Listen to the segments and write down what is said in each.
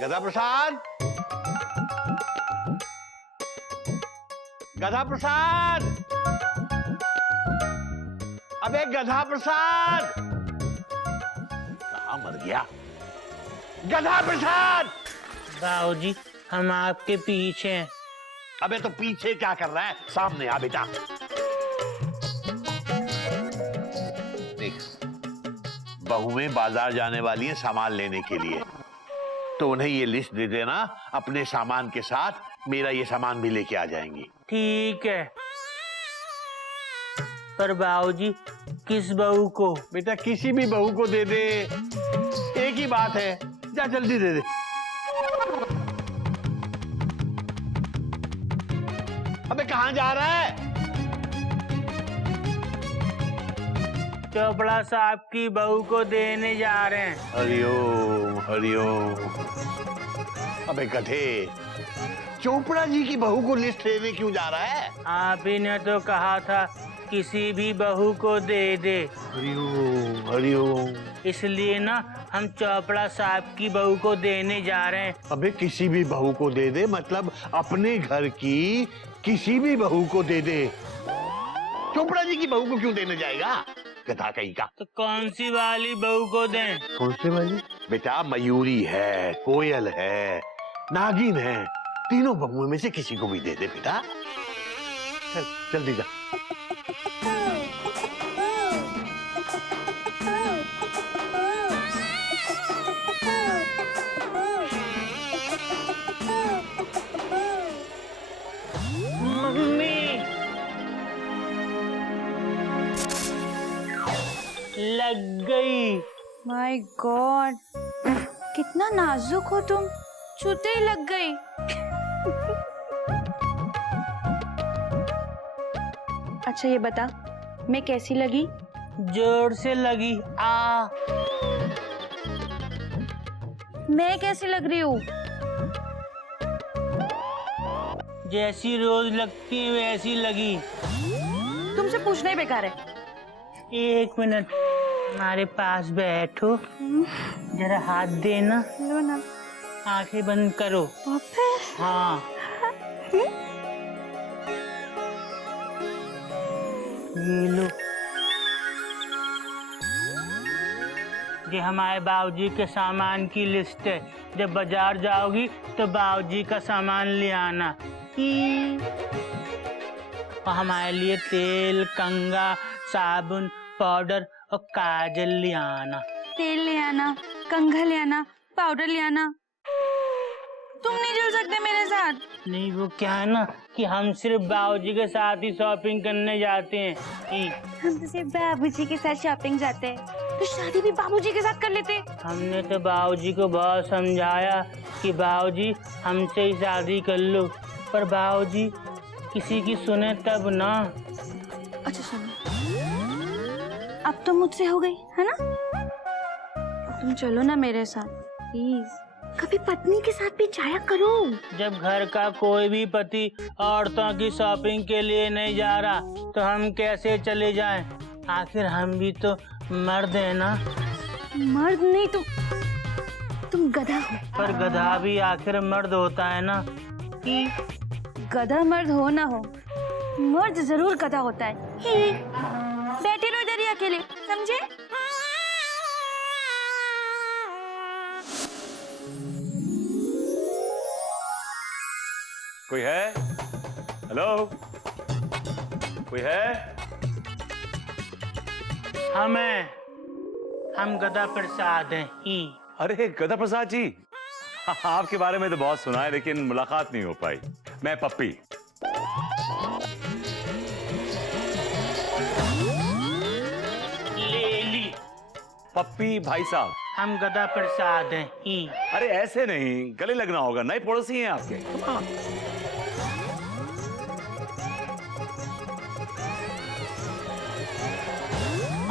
गधा प्रसाद, गधा प्रसाद, अबे गधा प्रसाद कहाँ मर गया? गधा प्रसाद! बाबूजी हम आपके पीछे हैं। अबे तो पीछे क्या कर रहा है? सामने आ बेटा। देख, बहुएं बाजार जाने वाली हैं सामान लेने के लिए, तो उन्हें ये लिस्ट दे देना, अपने सामान के साथ मेरा ये सामान भी लेके आ जाएंगी। ठीक है। पर बाबूजी किस बहू को? बेटा किसी भी बहू को दे दे, एक ही बात है। जा जल्दी दे दे। अबे कहाँ जा रहा है? चोपड़ा साहब की बहू को देने जा रहे हैं। हरिओम हरिओम। अबे गधे, चोपड़ा जी की बहू को लिस्ट लेने क्यों जा रहा है? आप ही ने तो कहा था किसी भी बहू को दे दे। हरिओम हरिओम। इसलिए ना हम चोपड़ा साहब की बहू को देने जा रहे हैं। अबे किसी भी बहू को दे दे मतलब अपने घर की किसी भी बहू को दे दे। चोपड़ा जी की बहू को क्यों देने जाएगा? गधा कहीं का। तो कौन सी वाली बहू को दें? कौन सी वाली? बेटा मयूरी है, कोयल है, नागिन है, तीनों बहुओं में से किसी को भी दे दे बेटा। चल जल्दी जा। मम्मी लग गई। माय गॉड, कितना नाजुक हो तुम, छूते ही लग गई। अच्छा ये बता, मैं कैसी लगी? जोर से लगी। आ मैं कैसी लग रही हूँ? जैसी रोज लगती है वैसी लगी। तुमसे पूछना ही बेकार है। एक मिनट हमारे पास बैठो, जरा हाथ देना। लो ना। आंखें बंद करो। वापस? हाँ ये लो। ये हमारे बाबूजी के सामान की लिस्ट है। जब बाजार जाओगी तो बाबूजी का सामान ले आना। और हमारे लिए तेल, कंघा, साबुन, पाउडर और काजल ले आना। तेल ले आना, कंघा ले आना, पाउडर ले आना। तुम नहीं चल सकते मेरे साथ? नहीं वो क्या है ना कि हम सिर्फ बाबूजी के साथ ही शॉपिंग करने जाते हैं। हम तो सिर्फ बाबूजी के साथ शॉपिंग जाते हैं, तो शादी भी बाबूजी के साथ कर लेते। हमने तो बाबूजी को बहुत समझाया कि बाबूजी हमसे ही शादी कर लो, पर बाबूजी किसी की सुने तब ना। अच्छा सुनो, अब तो मुझसे हो गई है ना? तुम चलो ना मेरे साथ प्लीज। कभी पत्नी के साथ भी जाया करो। जब घर का कोई भी पति औरतों की शॉपिंग के लिए नहीं जा रहा तो हम कैसे चले जाएं? आखिर हम भी तो मर्द है ना। मर्द नहीं, तुम गधा हो। पर गधा भी आखिर मर्द होता है ना। कि गधा मर्द हो ना हो, मर्द जरूर गधा होता है। बैठे रहो इधर ही अकेले, समझे? कोई है? हेलो, कोई है? हम गधा प्रसाद हैं ही। अरे गधा प्रसाद जी, आपके बारे में तो बहुत सुना है लेकिन मुलाकात नहीं हो पाई। मैं पप्पी। ले ली। पप्पी भाई साहब। हम गधा प्रसाद हैं ही। अरे ऐसे नहीं, गले लगना होगा, नए पड़ोसी हैं आपके।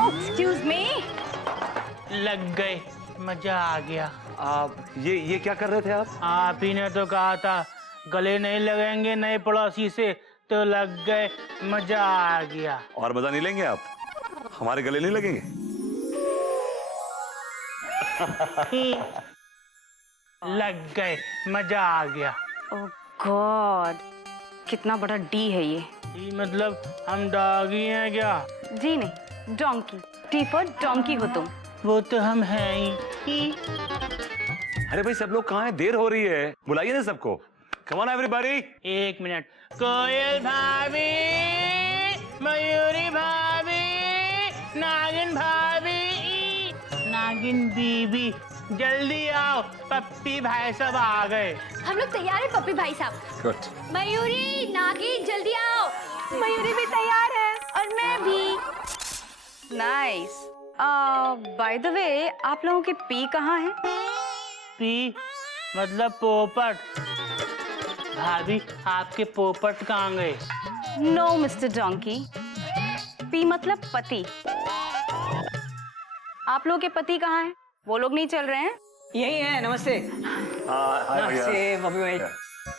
Excuse me. लग गए, मजा आ गया। आप ये क्या कर रहे थे आप ही ने तो कहा था गले नहीं लगेंगे नए पड़ोसी से, तो लग गए, मजा आ गया। और मजा नहीं लेंगे आप? हमारे गले नहीं लगेंगे? लग गए, मजा आ गया। ओह गॉड, कितना बड़ा डी है ये। ये मतलब हम डॉगी हैं क्या? जी नहीं, डोंकी। डी फॉर डोंकी हो तुम। वो तो हम हैं ही। अरे भाई सब लोग कहाँ हैं? देर हो रही है, बुलाइए ना सबको। Come on everybody. एक मिनट, कोयल भाभी, मयूरी भाभी, नागिन भाभी, नागिन बीबी, जल्दी आओ, पप्पी भाई सब आ गए। हम लोग तैयार हैं पप्पी भाई साहब। गुड। मयूरी, नागिन, जल्दी आओ। मयूरी भी तैयार है और मैं भी। नाइस। बाय द वे, आप लोगों के पी कहाँ है? पी मतलब पोपट। भाभी, आपके पोपट कहाँ गए? नो मिस्टर डोंकी, पी मतलब पति। आप लोगों के पति कहाँ हैं? वो लोग नहीं चल रहे हैं? यही है। नमस्ते। नमस्ते बबी भाई।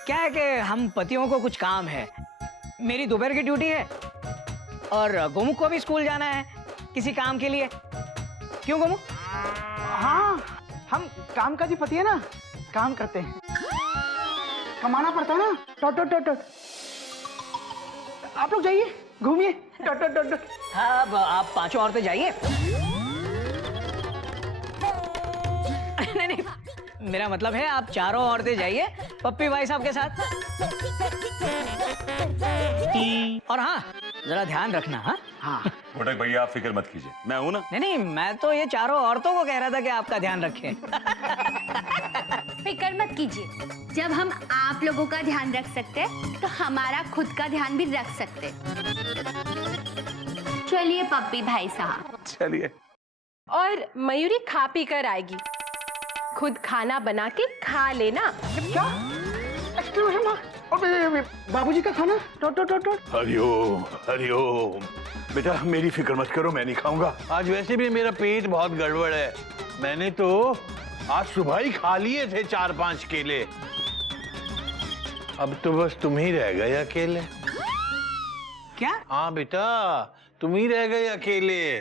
क्या है कि हम पतियों को कुछ काम है। मेरी दोपहर की ड्यूटी है और गोमुख को भी स्कूल जाना है किसी काम के लिए। क्यों गोमुख? हाँ, हम काम काजी पति है ना, काम करते हैं, कमाना पड़ता है ना। टोट टोट टोट टोट। आप लोग जाइए, घूमिए। टोट टोट टोट टोट। हाँ, अब आप पांचों औरतें जाइए। नहीं नहीं, मेरा मतलब है आप चारों औरतें जाइए पप्पी भाई साहब के साथ। और हाँ, जरा ध्यान रखना। हाँ हाँ, घोटक भैया आप फिक्र मत कीजिए, मैं हूं ना। नहीं नहीं, मैं तो ये चारों औरतों को कह रहा था कि आपका ध्यान रखें। फिक्र मत कीजिए, जब हम आप लोगों का ध्यान रख सकते हैं तो हमारा खुद का ध्यान भी रख सकते। चलिए पप्पी भाई साहब। चलिए। और मयूरी खा पी कर आएगी, खुद खाना बना के खा लेना। क्या? एक्सक्यूज मी, और बाबूजी का खाना? टोट टोट टोट टोट। हरिओम हरिओम। बेटा मेरी फिक्र मत करो, मैं नहीं खाऊंगा। आज वैसे भी मेरा पेट बहुत गड़बड़ है। मैंने तो आज सुबह ही खा लिए थे 4-5 केले। अब तो बस तुम ही रह गए अकेले। क्या? हाँ बेटा, तुम ही रह गए अकेले।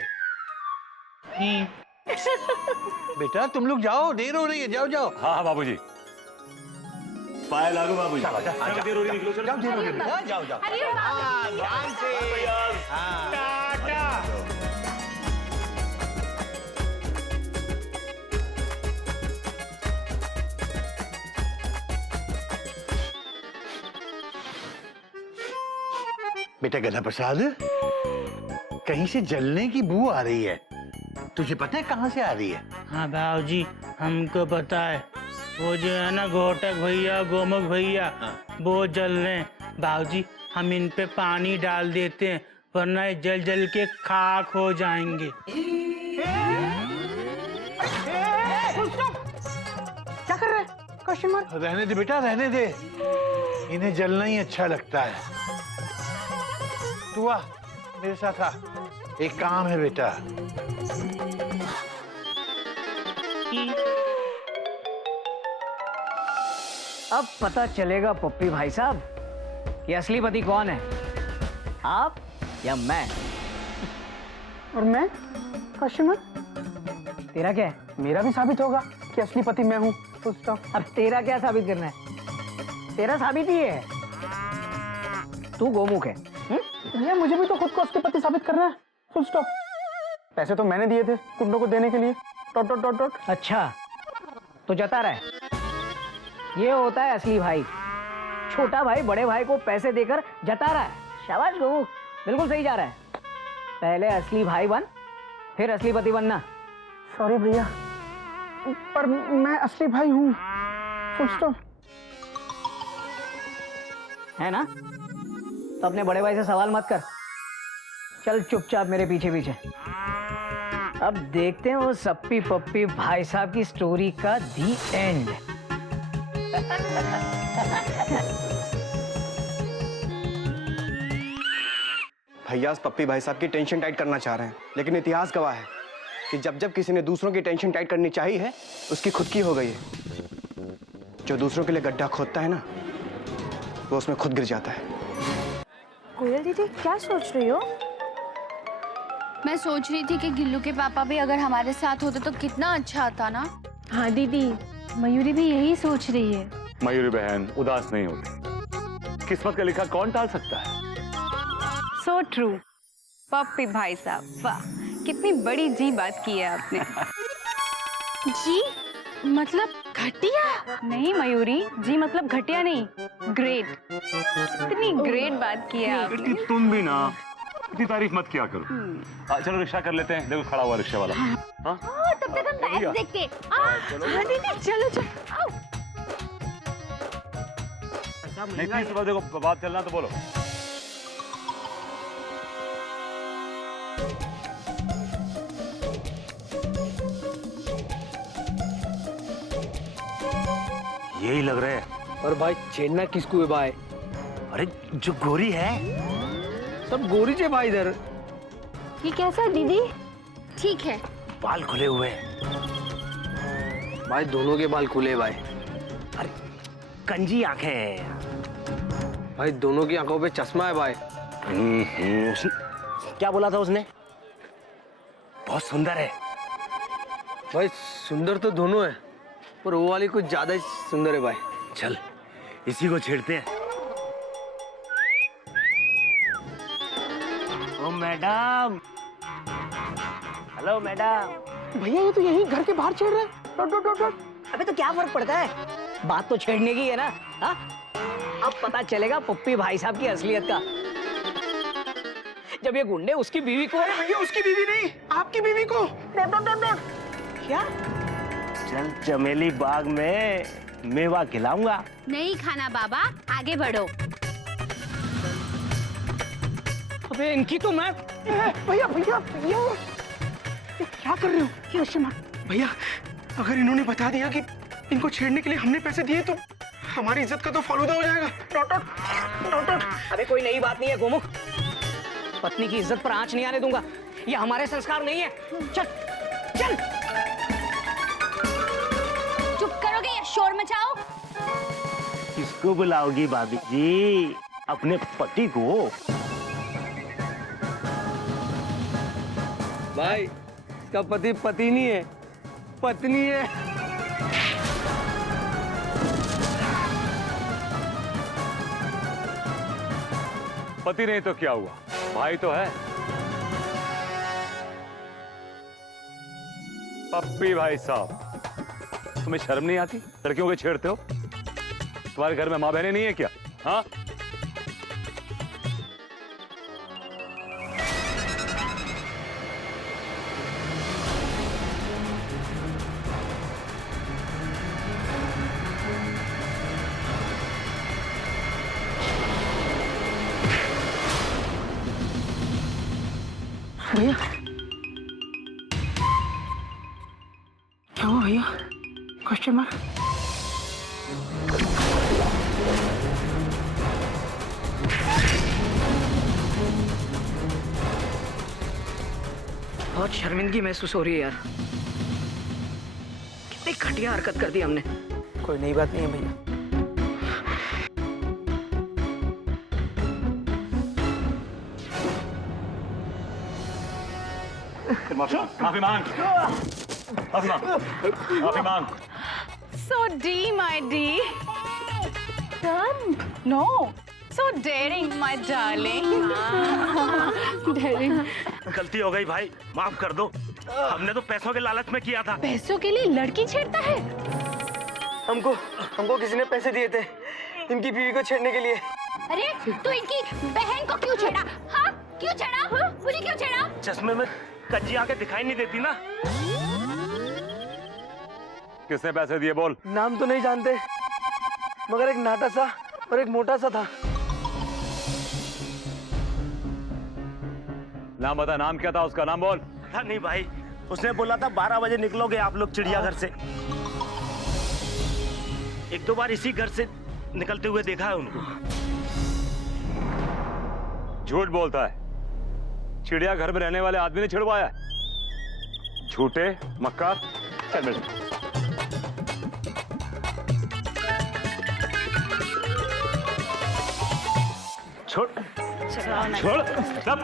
बेटा तुम लोग जाओ, देर हो रही है, जाओ जाओ। हाँ हाँ बाबूजी। पाए लागू बाबूजी। जाओ जाओ जाओ, देर हो रही, निकलो, चलो। जाओ, देर हो रही है, जाओ जाओ। हाँ, ध्यान से। हाँ। टाटा। बेटा गधा प्रसाद, कहीं से जलने की बू आ रही है। तुझे पता है कहाँ से आ रही है? हाँ भाजी, हमको पता है। वो जो है ना घोटक भैया, गोमुख भैया, वो जल रहे हैं। भाजी, हम इन पे पानी डाल देते हैं, वरना ये जल जल के खाक हो जाएंगे। क्या कर रहे हैं? Question mark. रहने दे बेटा, रहने दे। इन्हें जलना ही अच्छा लगता है। तू आ, मेरे साथ आ, एक काम है बेटा। अब पता चलेगा पप्पी भाई साहब कि असली पति कौन है, आप या मैं। और मैं? Question mark. तेरा क्या है? मेरा भी साबित होगा कि असली पति मैं हूँ। Full stop. अब तेरा क्या साबित करना है? तेरा साबित ही है, तू गोमुख है। भैया मुझे भी तो खुद को असली पति साबित करना है। Full stop. पैसे तो मैंने दिए थे कुंडों को देने के लिए। टोट टोट टोट टोट। अच्छा, तो जता रहा है। ये होता है असली भाई। छोटा भाई बड़े भाई को पैसे देकर जता रहा है। शाबाश गोमुख, बिल्कुल सही जा रहा है। पहले असली भाई बन, फिर असली पति बनना। सॉरी भैया, पर मैं असली भाई हूँ। Full stop. है ना? तो अपने बड़े भाई से सवाल मत कर, चल चुपचाप मेरे पीछे पीछे। अब देखते हैं वो सप्पी पप्पी भाई साहब की स्टोरी का दी एंड। भैया पप्पी भाई साहब की टेंशन टाइट करना चाह रहे हैं, लेकिन इतिहास गवाह है कि जब जब किसी ने दूसरों की टेंशन टाइट करनी चाहिए है, उसकी खुद की हो गई है। जो दूसरों के लिए गड्ढा खोदता है ना, वो उसमें खुद गिर जाता है। कोयल दीदी क्या सोच रही हो? मैं सोच रही थी कि गिल्लू के पापा भी अगर हमारे साथ होते तो कितना अच्छा था ना। हाँ दीदी, मयूरी भी यही सोच रही है। मयूरी बहन उदास नहीं होती, किस्मत का लिखा कौन टाल सकता है। So true. पप्पी भाई साहब, वाह कितनी बड़ी जी बात की है आपने। जी मतलब घटिया? नहीं मयूरी, जी मतलब घटिया नहीं, ग्रेट। इतनी ग्रेट बात की है आपने। तुम भी ना इतनी तारीफ मत किया करो। चलो रिक्शा कर लेते हैं, देखो खड़ा हुआ रिक्शा वाला। हाँ? तब तक हम मैच देखते। हाँ दीदी चलो चलो आओ। नहीं प्लीज सुबह देखो, बात चलना तो बोलो। यही लग रहा है। और भाई छेड़ना किसको है भाई? अरे जो गोरी है। सब गोरी चे भाई इधर। ये कैसा है दीदी? ठीक है। बाल खुले हुए हैं। भाई दोनों के बाल खुले भाई। अरे कंजी आंखें हैं। भाई दोनों की आंखों पे चश्मा है भाई। क्या बोला था उसने? बहुत सुंदर है। भाई सुंदर तो दोनों है, पर वो वाली कुछ ज्यादा ही सुंदर है भाई। चल इसी को छेड़ते हैं। ओ मैडम। Hello madam. भैया ये तो यहीं घर के बाहर छेड़ रहे हैं। अबे तो क्या फर्क पड़ता है, बात तो छेड़ने की है ना। हाँ अब पता चलेगा पप्पी भाई साहब की असलियत का, जब ये गुंडे उसकी बीवी को। भैया उसकी बीवी नहीं, आपकी बीवी को। क्या? चल चमेली बाग में मेवा खिलाऊंगा। नहीं खाना बाबा, आगे बढ़ो। अबे इनकी तो मैं। भैया भैया भैया ये क्या कर रहे हो? Question mark. भैया अगर इन्होंने बता दिया कि इनको छेड़ने के लिए हमने पैसे दिए तो हमारी इज्जत का तो फालूदा हो जाएगा। डॉट। अबे कोई नई बात नहीं है गोमुख, पत्नी की इज्जत पर आंच नहीं आने दूंगा, ये हमारे संस्कार नहीं है। चल चल। चुप करोगे या शोर मचाओ? किसको बुलाओगी भाभी जी? अपने पति को। भाई इसका पति पति नहीं है, पत्नी है। पति नहीं तो क्या हुआ, भाई तो है। पप्पी भाई साहब, तुम्हें शर्म नहीं आती? लड़कियों को छेड़ते हो? तुम्हारे घर में माँ बहनें नहीं है क्या? हाँ भैया क्या हुआ भैया? Question mark. बहुत शर्मिंदगी महसूस हो रही है यार, कितनी घटिया हरकत कर दी हमने। कोई नई बात नहीं है भैया। माफी मांग, माफी मांग। So D, my D. Done? No. So daring, my darling. daring. गलती हो गई भाई, माफ कर दो। हमने तो पैसों के लालच में किया था। पैसों के लिए लड़की छेड़ता है? हमको किसी ने पैसे दिए थे इनकी बीवी को छेड़ने के लिए। अरे तू इनकी बहन को क्यों छेड़ा? हाँ क्यों छेड़ा? हाँ? मुझे क्यों छेड़ा? चश्मे में कंजी आंखें दिखाई नहीं देती ना। किसने पैसे दिए बोल? नाम तो नहीं जानते, मगर एक नाटा सा और एक मोटा सा था। नाम बता, नाम क्या था उसका? नाम बोल। नहीं भाई, उसने बोला था 12 बजे निकलोगे आप लोग चिड़ियाघर से। एक दो बार इसी घर से निकलते हुए देखा है उनको। झूठ बोलता है, चिड़ियाघर में रहने वाले आदमी ने छिड़वाया है। झूठे मक्कार। चल मेरे साथ। छोड़ छोड़ सब।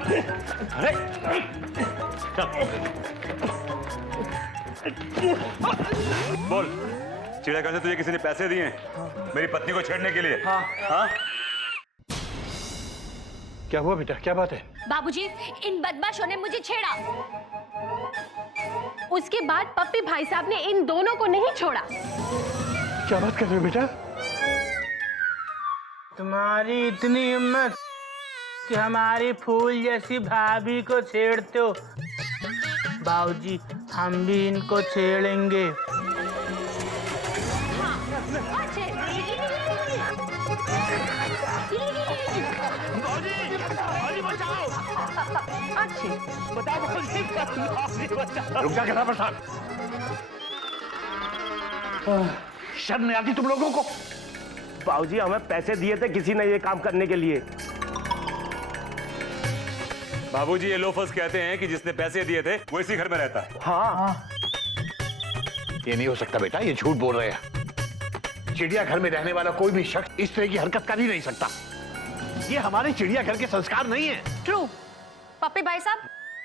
अरे सब। बोल, चिड़ियाघर से तुझे किसी ने पैसे दिए हैं मेरी पत्नी को छेड़ने के लिए? हाँ? क्या हुआ बेटा, क्या बात है? बाबूजी, इन बदमाशों ने मुझे छेड़ा। उसके बाद पप्पी भाई साहब ने इन दोनों को नहीं छोड़ा। क्या बात कर रहे हो बेटा? तुम्हारी इतनी हिम्मत कि हमारी फूल जैसी भाभी को छेड़ते हो। बाबूजी, हम भी इनको छेड़ेंगे। रुक जा गधा प्रसाद। शर्म नहीं आती तुम लोगों को? बाबूजी हमें पैसे दिए थे किसी ने ये काम करने के लिए। बाबूजी ये लोफर्स कहते हैं कि जिसने पैसे दिए थे वो इसी घर में रहता है। हाँ ये नहीं हो सकता बेटा, ये झूठ बोल रहे हैं। चिड़ियाघर में रहने वाला कोई भी शख्स इस तरह की हरकत कर ही नहीं सकता। ये हमारे चिड़ियाघर के संस्कार नहीं है। ट्रू। पप्पी भाई साहब,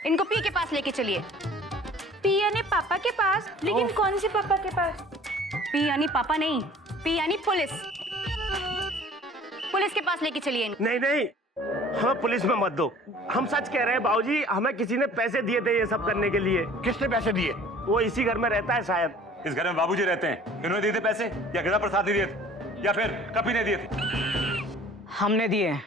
इनको पी के पास लेके चलिए। पी यानी पापा के पास? लेकिन कौन सी पापा के पास? पी यानी पापा नहीं, पी यानी पुलिस। पुलिस के पास लेके चलिए। नहीं नहीं, हमें पुलिस में मत दो। हम सच कह रहे हैं बाबूजी, हमें किसी ने पैसे दिए थे ये सब करने के लिए। किसने पैसे दिए? वो इसी घर में रहता है शायद। इस घर में बाबूजी रहते हैं, इन्होंने दिए थे पैसे या गधा प्रसाद ने दिए थे या फिर कभी ने दिए थे? हमने दिए हैं।